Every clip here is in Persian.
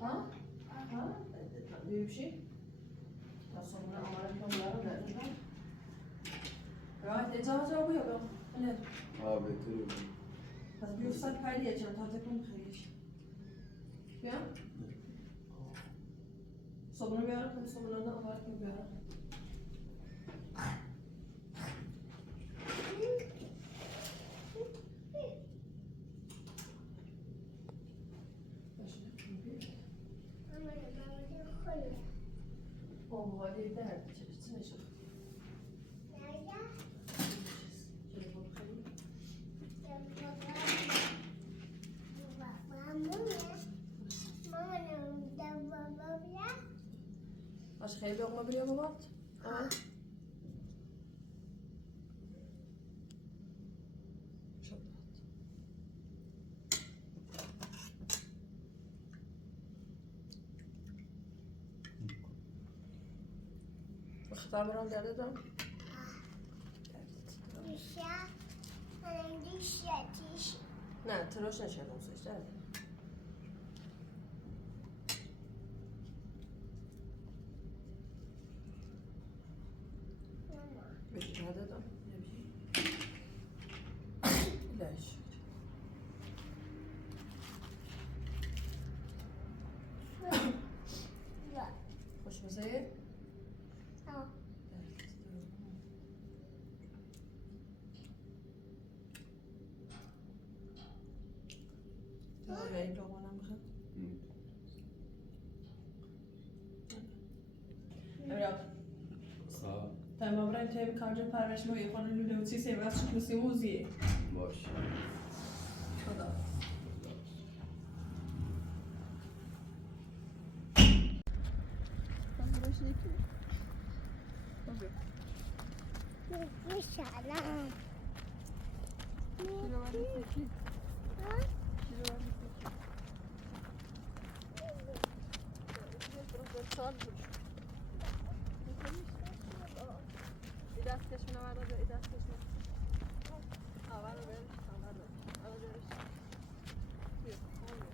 Ha? Ha? Böyle bir şey. Daha sonra amarat yolları da. Ja, dit zou zo wel. Nee. Ah, beter. Dat is staat bij die, dat had ik omgegeven. Ja? Sonra bir ara sonra da var bir ara. O hadi der. İçine çık. Als je geen wil, maar wil je maar wat? Wat gaat daar aan derde dan? Nee, terus ne şey olsa işte. Peki nerede da? Ne bir şey? İlaç. Hoşumuza ye. Tamam. Ja, ik wil gewoon aan beginnen. Evet. Tamam, ben tabii karca perverişme ve yapan ünlü de sevmez çıkması muziği. Boş. O da. Ben burası ne ki? Tabii. İnşallah. Kilo var mı peki? Ha? Kilo var mı peki? İdas keşmine var da İdas keşmine. Ha var da böyle. Ha var da. Alacağız. Yok, olmuyor.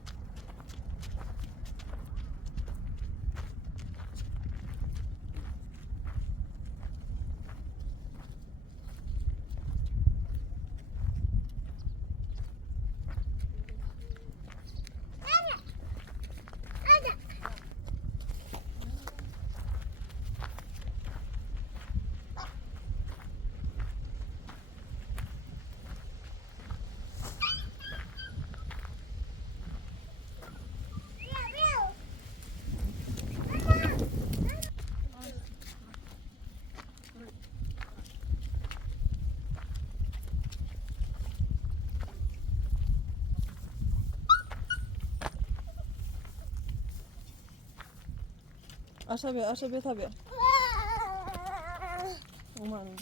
Aşağı bir tabii. Umarım.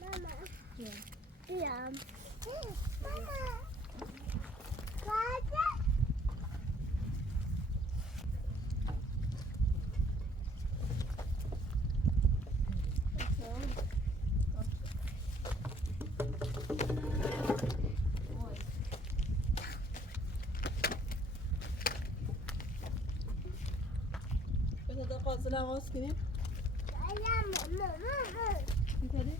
Mama. Ya. Ya. Mama. Baba. Beni de fazla ağız kineyim. Gidelim.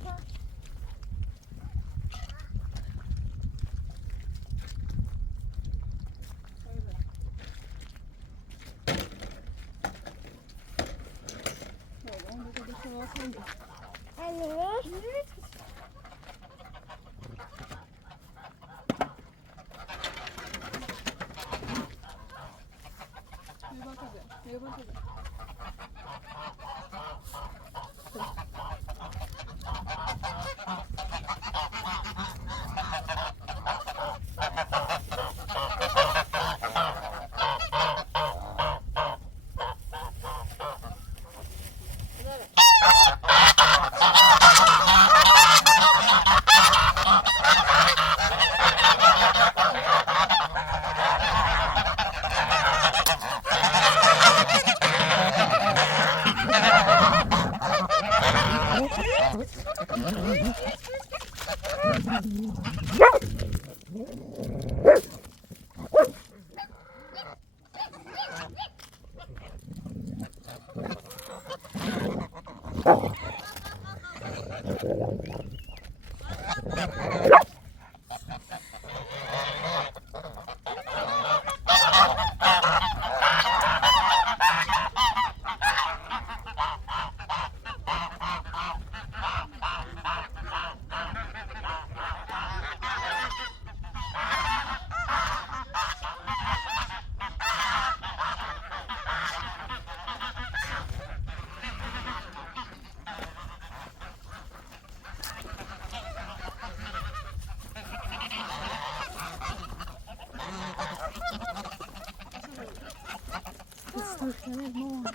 Anne. بخير ماما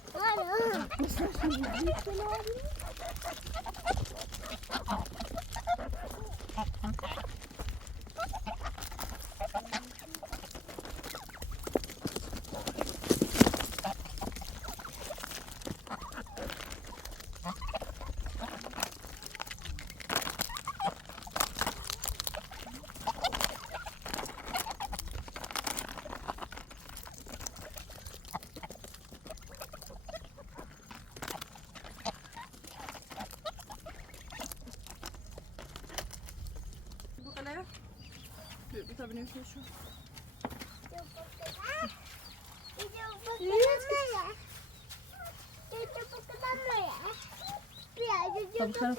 بتا بنمشي شو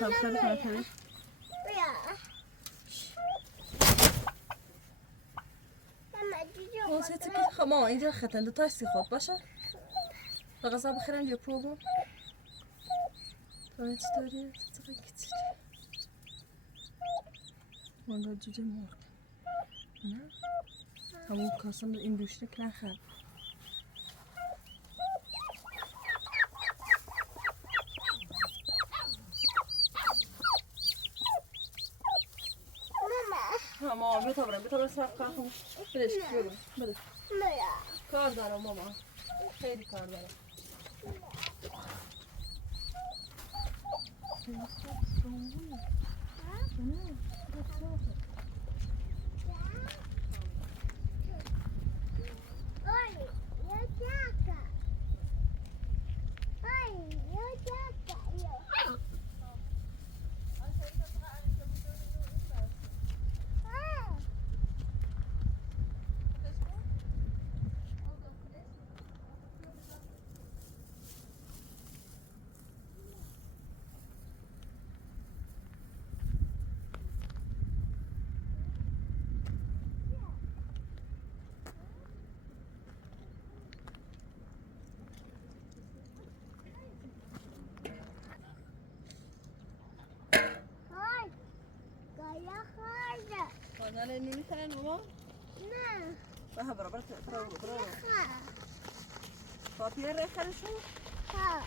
طب خلي وصلت كده ماما اینجا ختن دو تاش خوب باشه غذا بخورم یا پروبو تو چطوری چطوری کیچی من جوجه مرغ نه همون کاسم این دوشته کن خب ماما بتا سرق کنم بدش بده کار دارم ماما خیلی کار دارم نه نمیتونن ماما؟ نه بها برابر برو پاپیر رخرشو؟ ها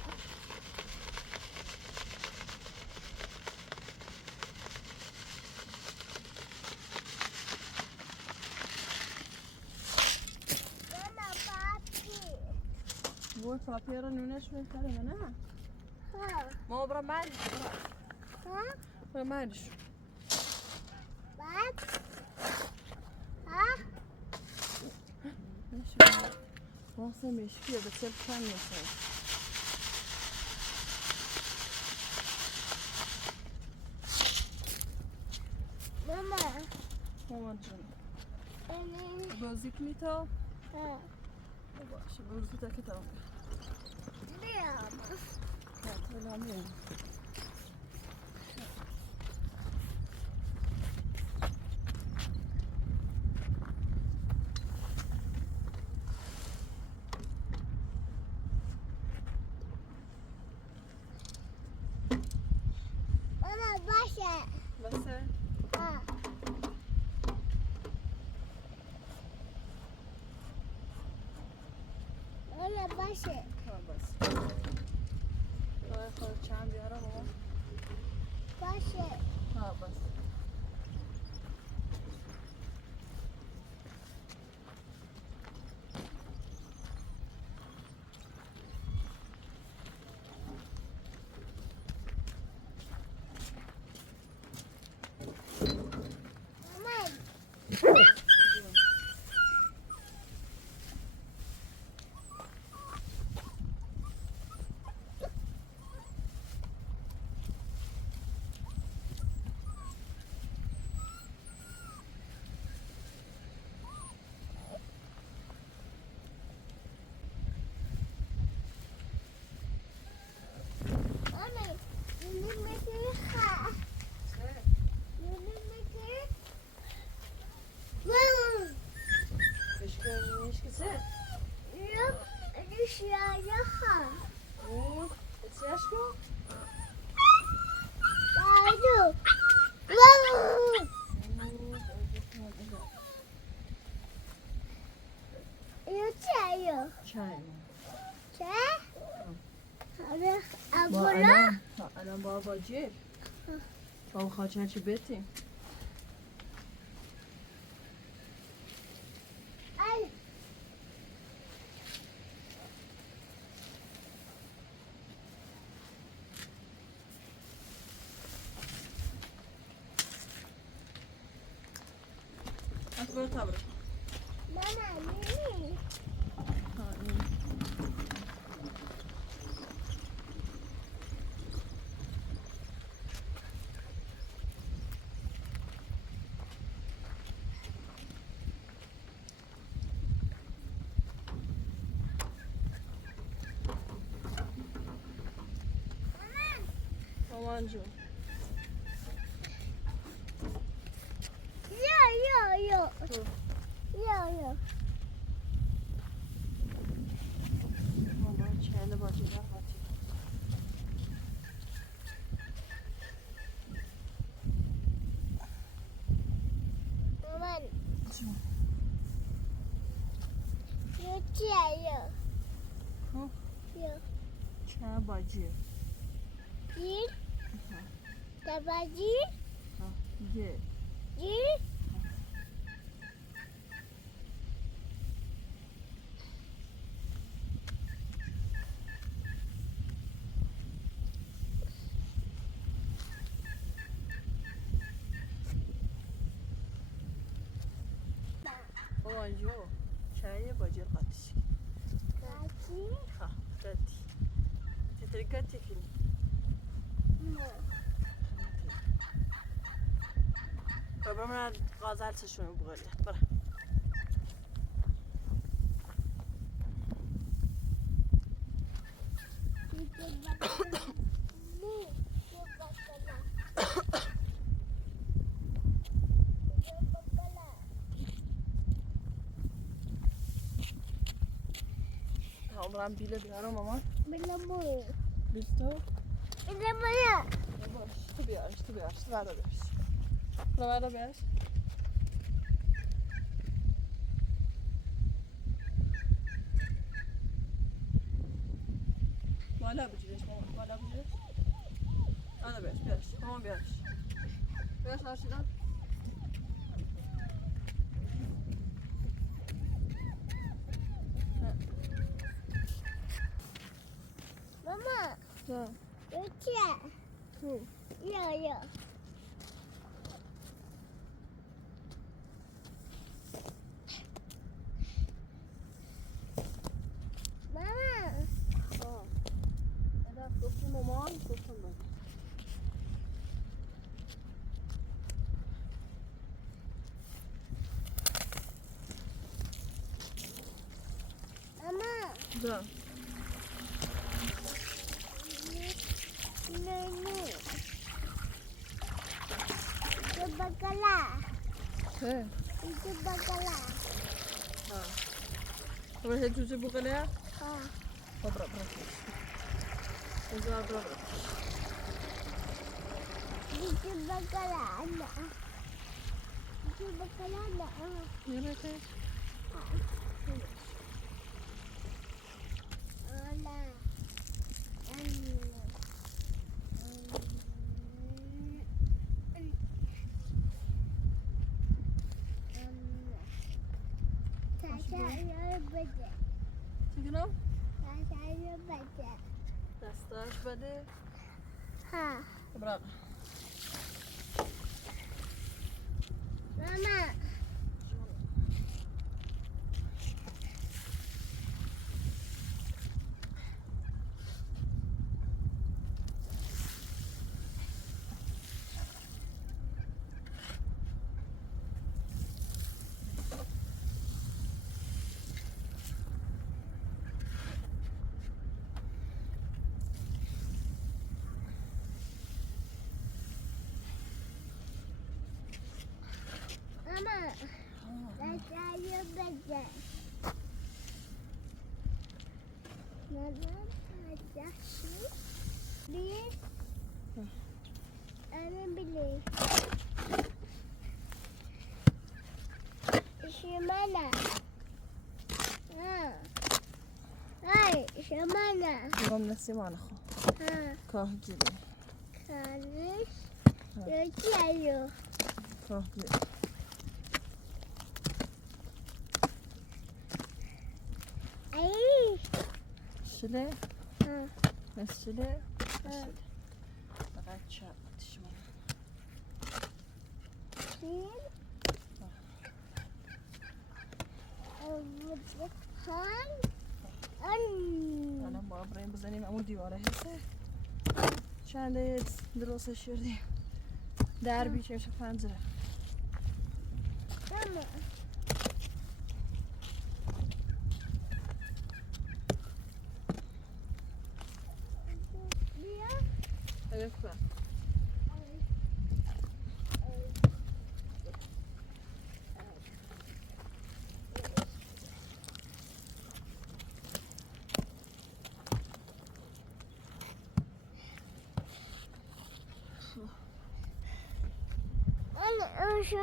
بود پاپیر رو نونش بهتره نه؟ ها ماما برو مالش برو مالش بعد ها واسه مشکیه به چه کن میشه ماما جون بازی کنی تا؟ ها باشه بازی تا که تا بیام نه میام بسه؟ ها باشه بس خود چند بیارم ماما باشه بس چای چه؟ آره با ابولا الان با جیب با خاطر چی بتیم ای برو تا برو ماما نینی مامان جون یا مامان چهل با جیب خاطر مامان جون یا ها یا چه با جیب جیر دبا جیر یه جیر مامان جون چه با جیب خاطر کاچی ها گتی چطوری گتی کنی برو من غازل سشونو بغلی برو عمرم بیله بیارم مامان بلمو بیل تو بلمو باش تو بیارش برو بیارش برو بیارش بالا بگیرش مامان بالا بگیرش آلا بیارش مامان بیارش آرشیدان ماما جا چیه تو یا ماما ادا گفتی مامان گفتم من ماما جا نونو itu bakala چه itu bakala برو هی جوجه بغله ah برو بذار برو itu bakala anak itu bakala anak یه بکش anak saya baca چی کنم؟ saya baca دستاش بده ha برو mama mama saya baca mama baca bir ana beli işi mana ha ay işi شمانه دوام نسیمان خو ها کاه گیری کارش یکی ایو کاه گیری ای شله ها نس شله ها فقط چپ تشمان چین هان الان با بریم بزنیم اون دیواره هسته چنده درست شدیم در بیچه میشه پنجره ماما بیا اگه کن اون شنو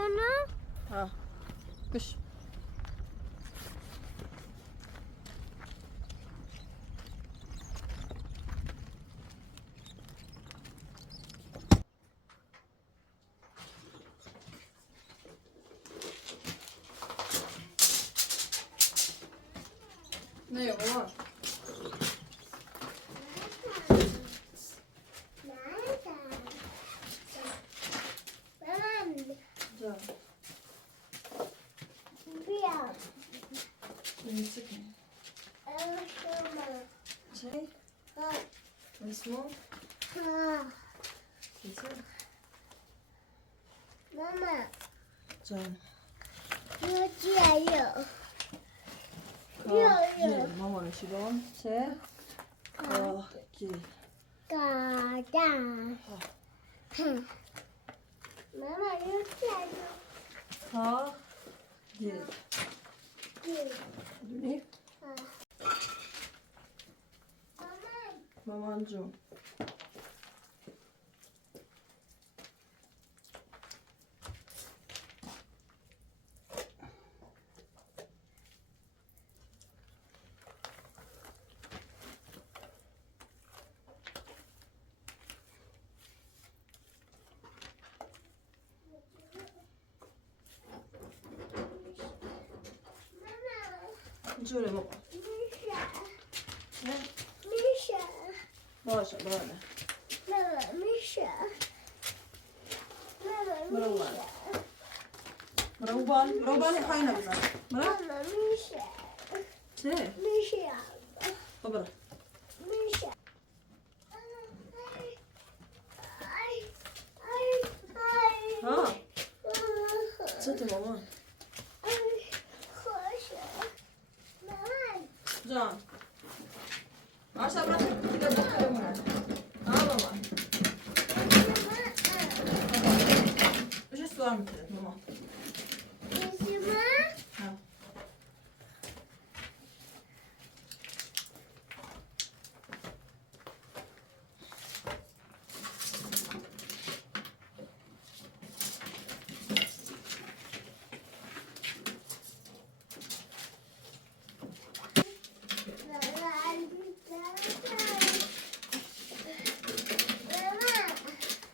ها بش نه یا بابا جا بیا نمیشه کنی چی؟ اسمو؟ چیزی؟ ماما جان یکی ایو کاه گیری مامان چی بام؟ چه؟ کاه گیری گادن ماما یکی ایو کاه گیری میدونی؟ مامان جون جونه بابا نه؟ میشه باشه باشه ماما میشه برو ماما بان برو بان برو بان پایین بزن برو ماما میشه چه؟ میشه خب برو میشه ها چه تو مامان خوشه مامان جان آشا برو دیگه بخورم ها مامان بشه سوار میکنه مامان ها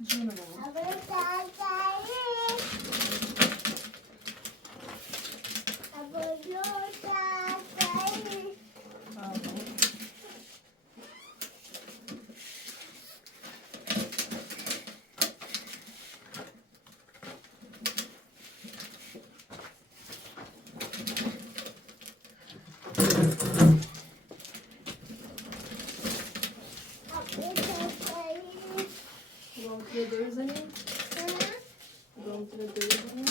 جونه مامان ها مامان برو توی دو بزنیم برو توی دو بزنیم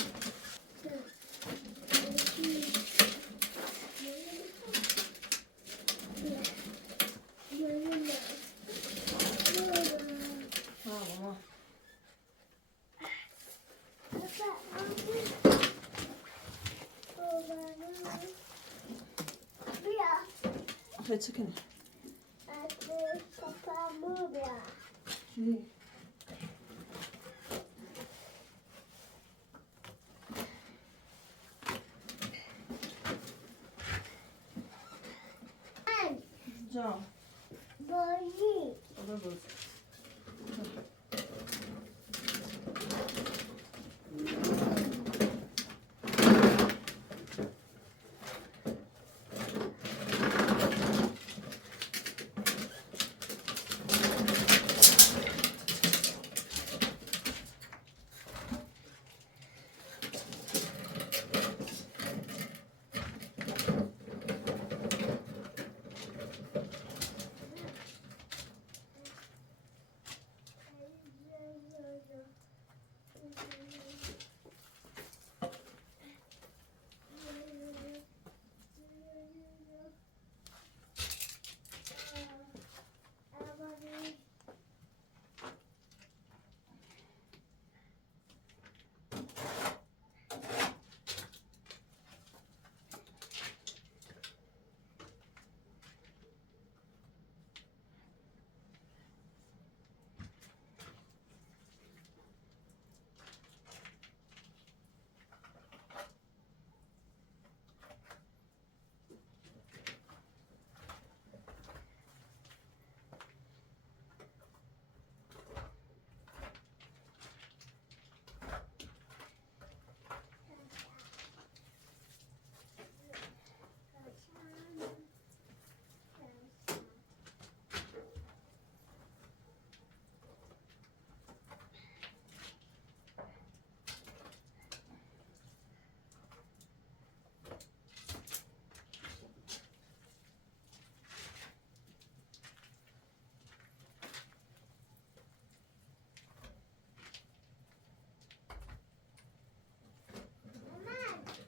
ها مامان آخه چه کنی؟ چی؟ 보자. 뭐지? 받아보자.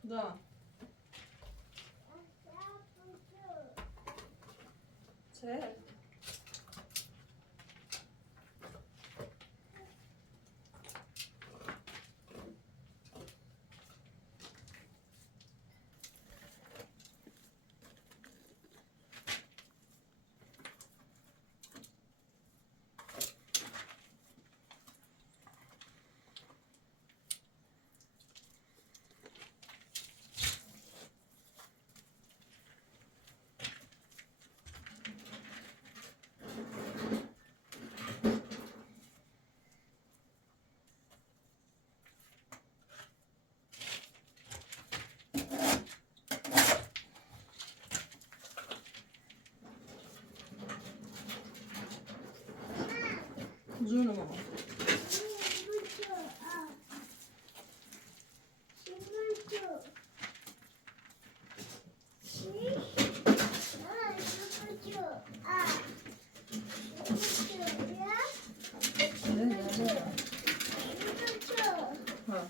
자, 쟤. 주는 거. 네, 네, 네. 어.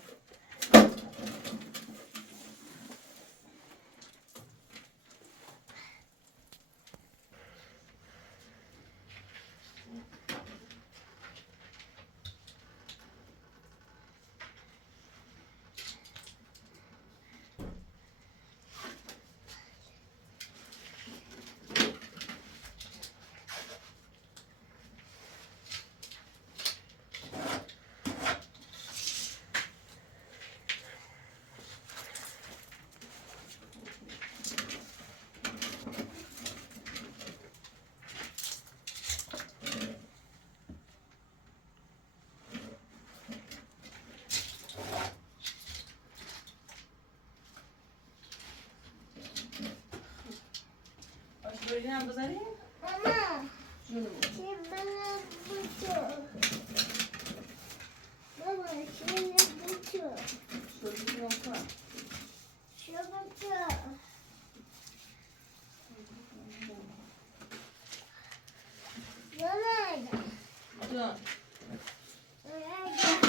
Başlarına bızarı. Mama, 주는 거. şimdi bana buçuk. Baba, şimdi buçuk. 저기 없어. Şu buçuk. Nerede? 자, Nerede?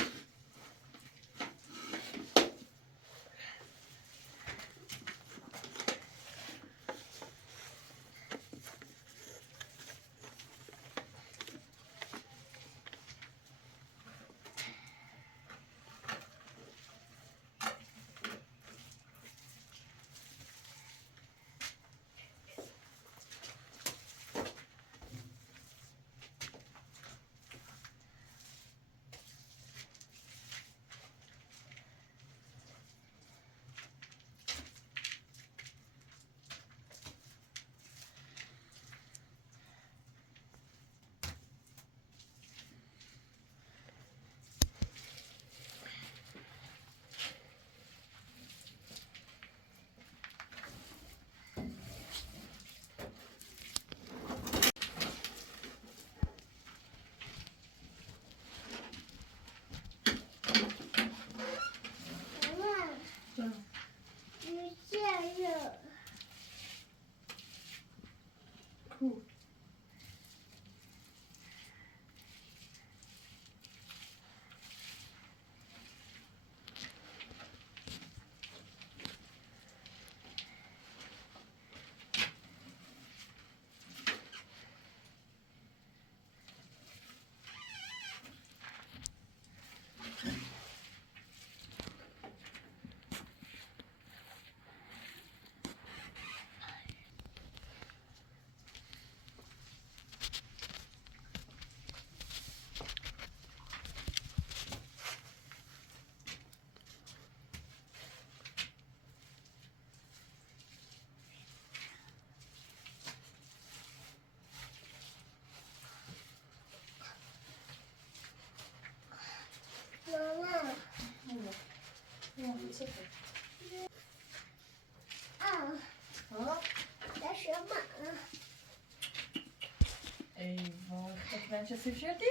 بچه سیب شدی؟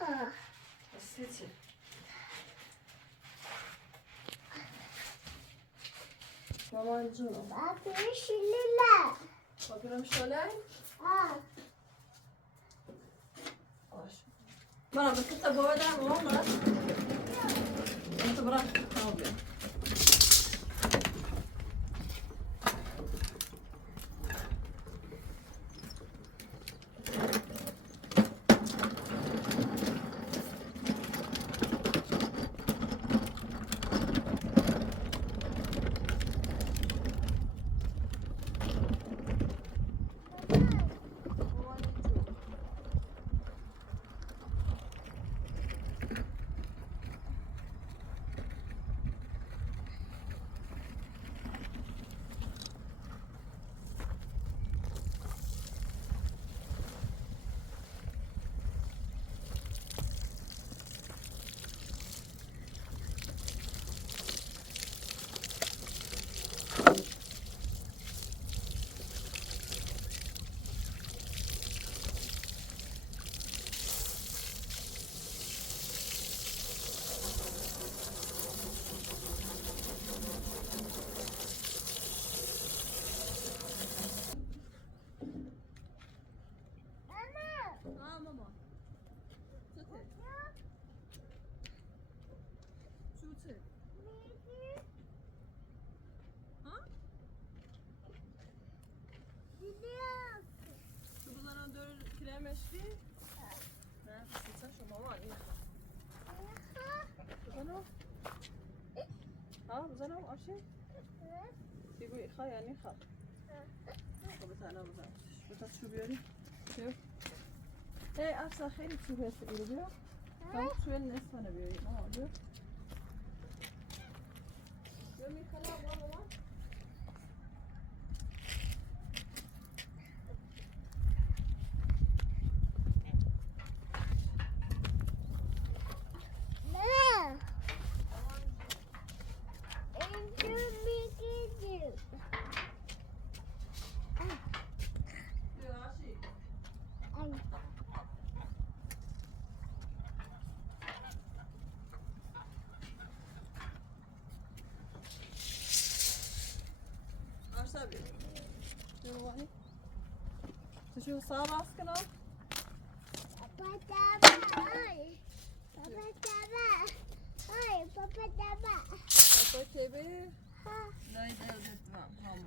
ها سیچه مامان جونم بابی شلیله بابیرم شله؟ ها باش برام بس كنت بابا دارم مامان برات انت برات تمام بيا ها ماما چته چوته ها تو بزنم دور کرمشی نه بسیطه شو مامان این بزنم ها بزنم آشی بگو ایخوا یعنی خواه خب بزنم بزنم شو بیاری شو ای افسا خیلی چوب هستی بیرو بیا شو نصفانه بیاری مامان بیا بیا میخواه مامان نه اینجا میگیدیم بیا آشی آشا بیا بیا مامانی تشوف صار راس کنم پاپا دابا ای پاپا دابا ای پاپا دابا پاپا کبه ها لای دردت هم هم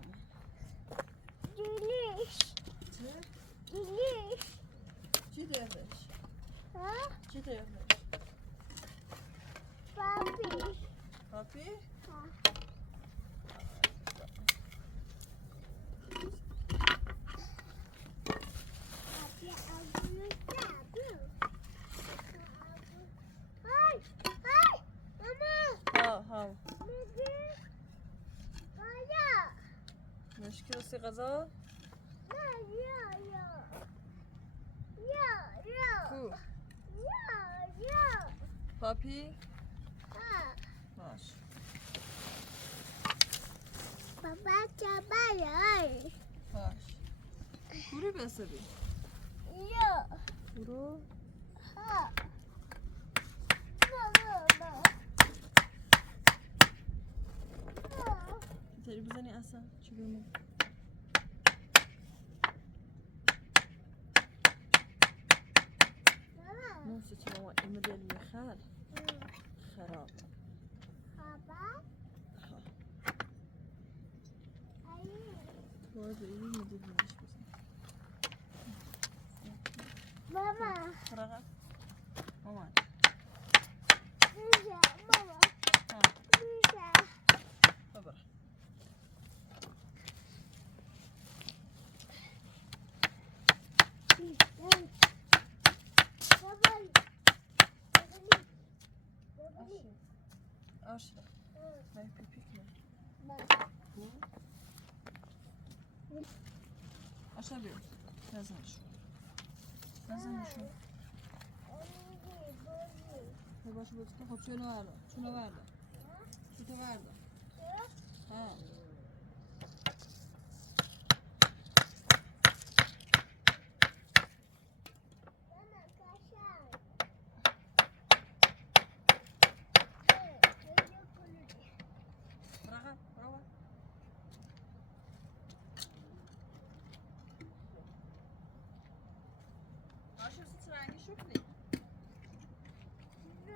جولیش چه؟ جولیش چی دردش؟ ها چی دردش؟ پاپی پاپی؟ ها پاپی آبونو دابو های های ماما ها ها میگی بایا مشکل سی غذا؟ نه یا یا کو یا پاپی؟ ها باش پاپا چابای باش کوری بسبی یا برو ها ماما تری بزنی اصلا چی بمون ماما نوسي چی ماما این مدل میخال خراب پاپا ها ای باید این مدل میش بزن ماما خرقه ماما میشه ماما ها میشه ببر آشی من پیپی کنم آشا بیار نزنشو نزنشو باشه باشه خب چونو ورده چونو ورده چونو ورده ها شکری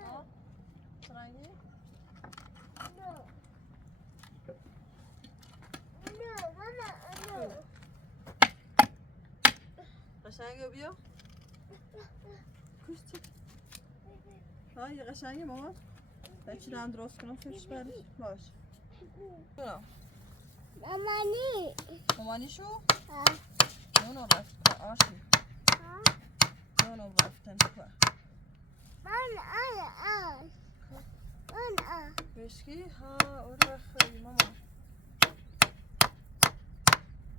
ها چه رنگی؟ No. No, mama, no. قشنگه بیا کشتی ها یه قشنگه مامان بچه هم درست کنم فرش برش باش برم Mama, ni. مامانی شو Ha. نونو رفت آشی Ha. نونو رفتن تو Mana. بشکی ها اون خیلی مامان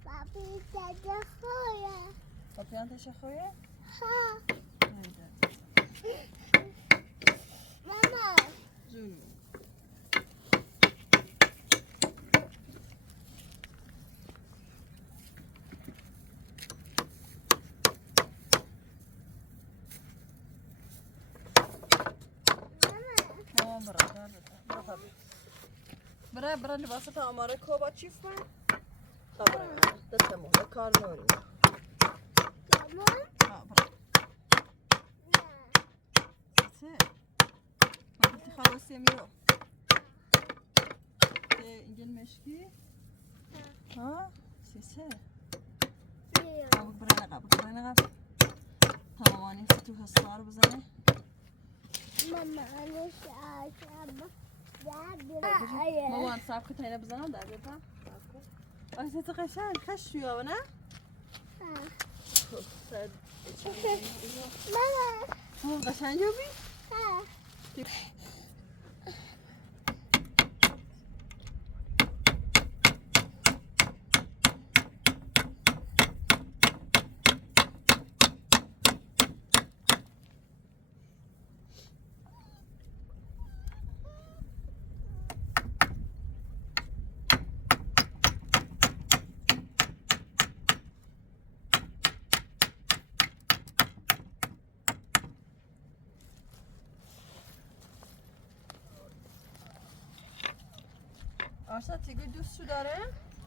Papi, dada khoya. پاپیانتش خویه؟ Ha. نیده Mama. جون Mama. مامان برا لباسات آماره کو با چیف من برا دستمو کار نونی Lemon. ها برا Na. سه ما قلت خلاص يميرو اینجا مشکی ها سه Leo. قبل برای نقب تمامی تو حسار بزنه Mama, anu sama. مامان صاحب که تاینه بزنم در بیارم آیسه تو قشنگ خش شویا و نه Mama. قشنگ بی Ha. آرسا تیگوی دوست شو داره؟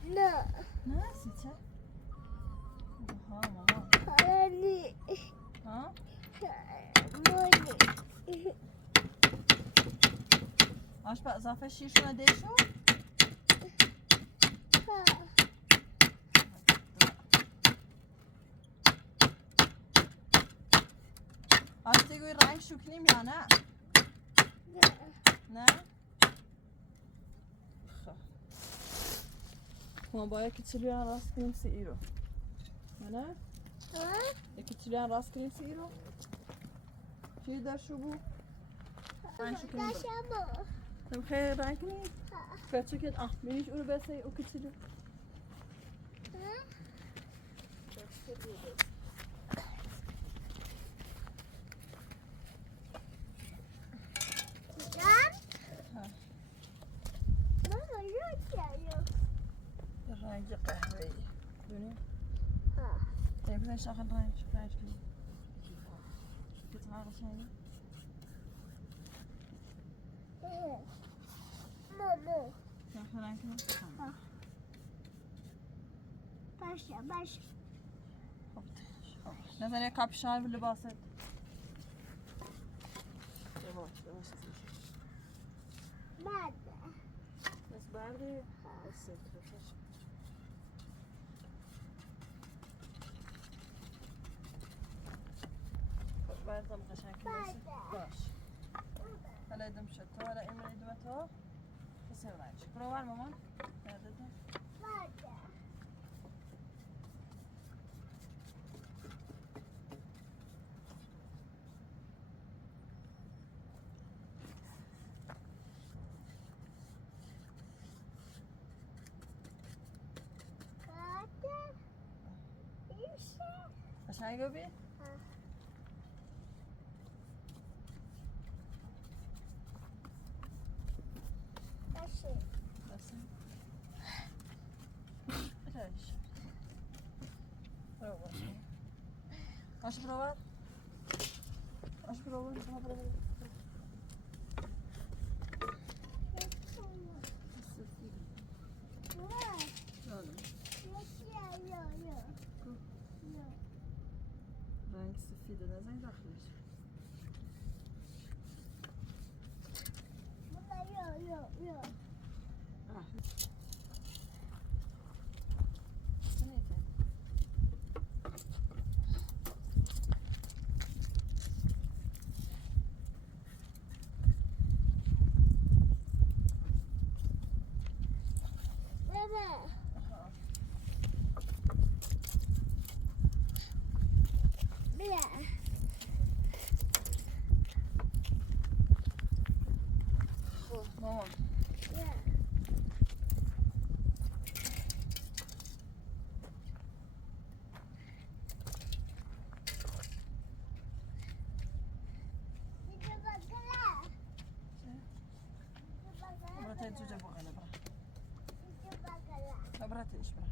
No. نه سیچه ها مامان Honey. ها Money. آش با اضافه شیرشونه دیشو Ha. آش تیگوی رنگ شو کنیم یا نه؟ نه؟ خب ما باید که چلی هم راست کنیم سی ایرو نه؟ Ha. یکی چلی هم راست کنیم سی ایرو چی در شو بو؟ رنگ شو کنیم برو Kasama. تم خیلی رنگ کنیم؟ Ha. بچه که میریش اونو بسی او که چلی Ha. Dan? Ha. Mama, look at you. رنگ قهوه‌ای ببینیم Ha. ببینیم شاخه رنگ کنیم که تا قشنگه Momo. شاخه رنگ کنیم Başla. خب نزن یه کاپشن به لباست یواش یواش Ben. بس بردی بس بردم قشنگ کنیم باش حالا ادم شد تو حالا این ادم تو بسیم رنج برو ور مامان بردم Ben. Kata. İşte. قشنگه بی Başı. بس ايش برو ور اش برو ور اش برو ور برو ور رنگ سفید نزن داخلش بابا بیا خب مامان بیا اینجا بگلا برات زوجة بغلا برا اینجا بگلا برات ايش برا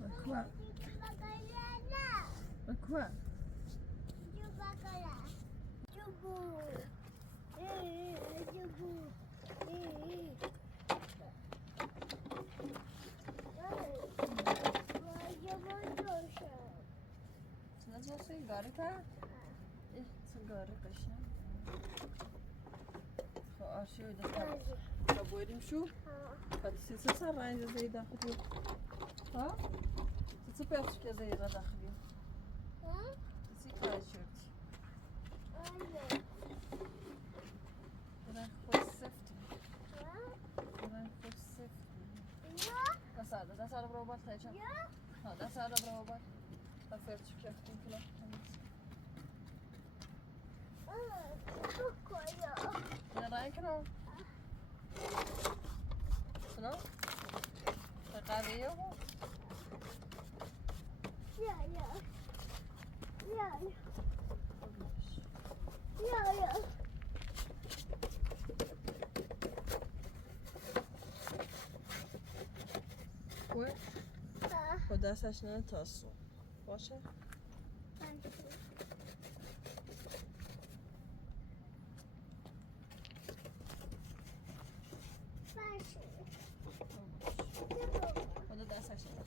بكوا اینجا بگلا نه بكوا اینجا بگلا جوبو جوبو نزل سيجارتها ايه سيجارة قشنة خو ارشي ودخل طب وين شو هذا سيسر عندي زي داخلي ها تتصبح كذا زي داخلي سيكا شرت راح خسفت راح خسفت ده صار بروبات خيشة ها ده صار بروبات طفيت كيف كله يا رايك نو شنو تقابيه وين خدا سشنه تاسو باشه خدا دستشنه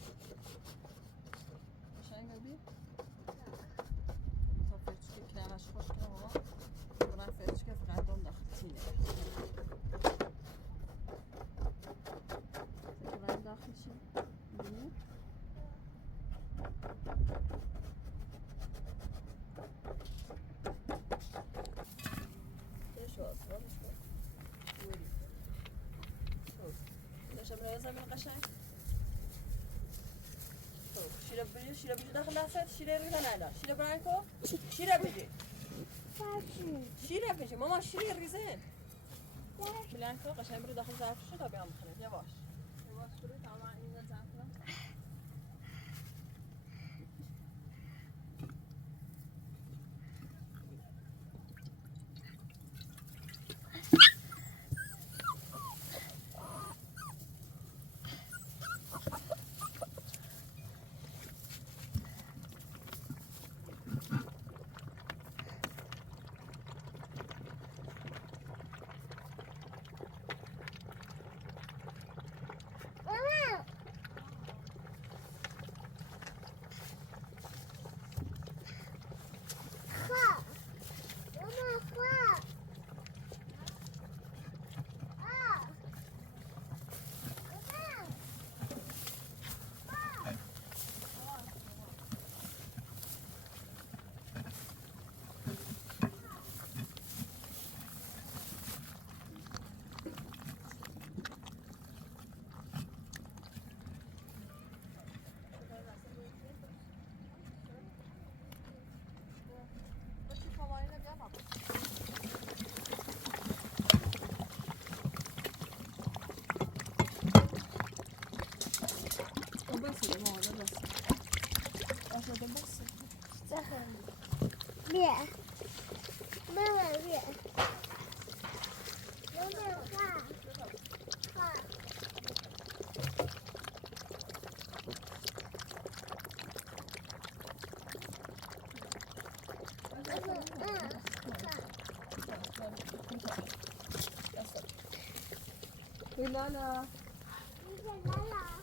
قشنگ ببین تا فرچه که کنارش خوش کنم برای فرچه که فقط دام داخل تینه فقط داخل شیم بینید شو اصلا بشکن ویدی داشتم برای زمین قشنگ شیره بجی داخل دستت شیره ریزه نده شیره برایکو شیره بجی شیره بجی ماما شیره ریزه بلانکو قشنگ برو داخل ظرف شو تا بیام بخوریم یواش یواش برو تمام این ظرف بیا ماما بیا ماما خواه لا لا لا لا